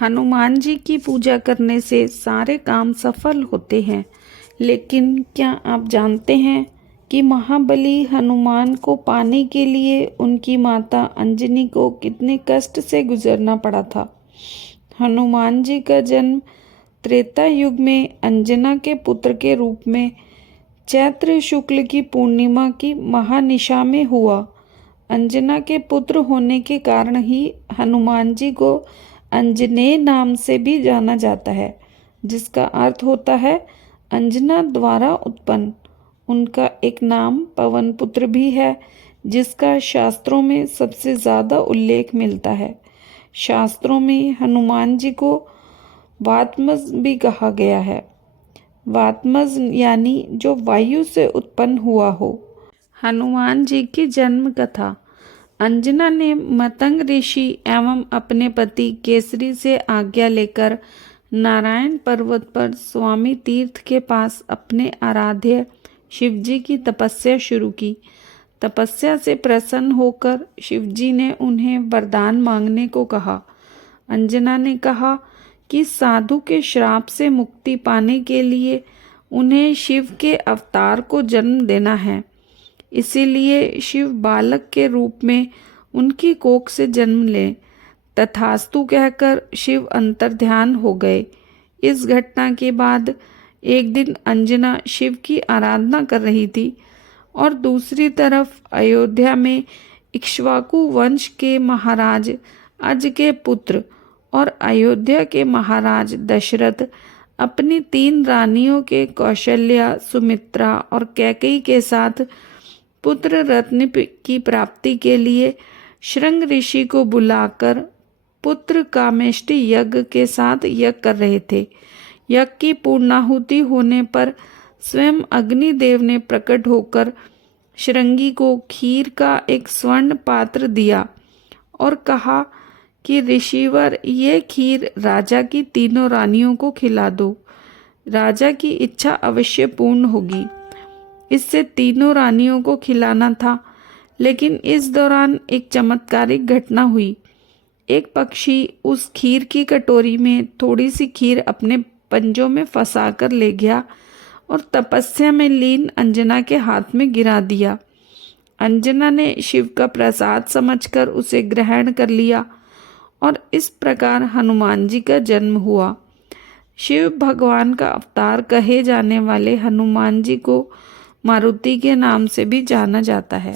हनुमान जी की पूजा करने से सारे काम सफल होते हैं। लेकिन क्या आप जानते हैं कि महाबली हनुमान को पाने के लिए उनकी माता अंजनी को कितने कष्ट से गुजरना पड़ा था। हनुमान जी का जन्म त्रेता युग में अंजना के पुत्र के रूप में चैत्र शुक्ल की पूर्णिमा की महानिशा में हुआ। अंजना के पुत्र होने के कारण ही हनुमान जी को अंजनेय नाम से भी जाना जाता है, जिसका अर्थ होता है अंजना द्वारा उत्पन्न। उनका एक नाम पवन पुत्र भी है, जिसका शास्त्रों में सबसे ज़्यादा उल्लेख मिलता है। शास्त्रों में हनुमान जी को वात्मज भी कहा गया है। वात्मज यानी जो वायु से उत्पन्न हुआ हो। हनुमान जी की जन्म कथा। अंजना ने मतंग ऋषि एवं अपने पति केसरी से आज्ञा लेकर नारायण पर्वत पर स्वामी तीर्थ के पास अपने आराध्य शिवजी की तपस्या शुरू की। तपस्या से प्रसन्न होकर शिवजी ने उन्हें वरदान मांगने को कहा। अंजना ने कहा कि साधु के श्राप से मुक्ति पाने के लिए उन्हें शिव के अवतार को जन्म देना है। इसीलिए शिव बालक के रूप में उनकी कोख से जन्म ले। तथास्तु कहकर शिव अंतर्ध्यान हो गए। इस घटना के बाद एक दिन अंजना शिव की आराधना कर रही थी और दूसरी तरफ अयोध्या में इक्ष्वाकु वंश के महाराज अज के पुत्र और अयोध्या के महाराज दशरथ अपनी 3 रानियों के कौशल्या, सुमित्रा और कैकेयी के साथ पुत्र रत्न की प्राप्ति के लिए शृंग ऋषि को बुलाकर पुत्र कामेष्टि यज्ञ के साथ यज्ञ कर रहे थे। यज्ञ की पूर्णाहुति होने पर स्वयं अग्निदेव ने प्रकट होकर शृंगी को खीर का एक स्वर्ण पात्र दिया और कहा कि ऋषिवर ये खीर राजा की 3 रानियों को खिला दो। राजा की इच्छा अवश्य पूर्ण होगी। इससे 3 रानियों को खिलाना था, लेकिन इस दौरान एक चमत्कारिक घटना हुई। एक पक्षी उस खीर की कटोरी में थोड़ी सी खीर अपने पंजों में फंसाकर ले गया और तपस्या में लीन अंजना के हाथ में गिरा दिया। अंजना ने शिव का प्रसाद समझकर उसे ग्रहण कर लिया और इस प्रकार हनुमान जी का जन्म हुआ। शिव भगवान का अवतार कहे जाने वाले हनुमान जी को मारुति के नाम से भी जाना जाता है।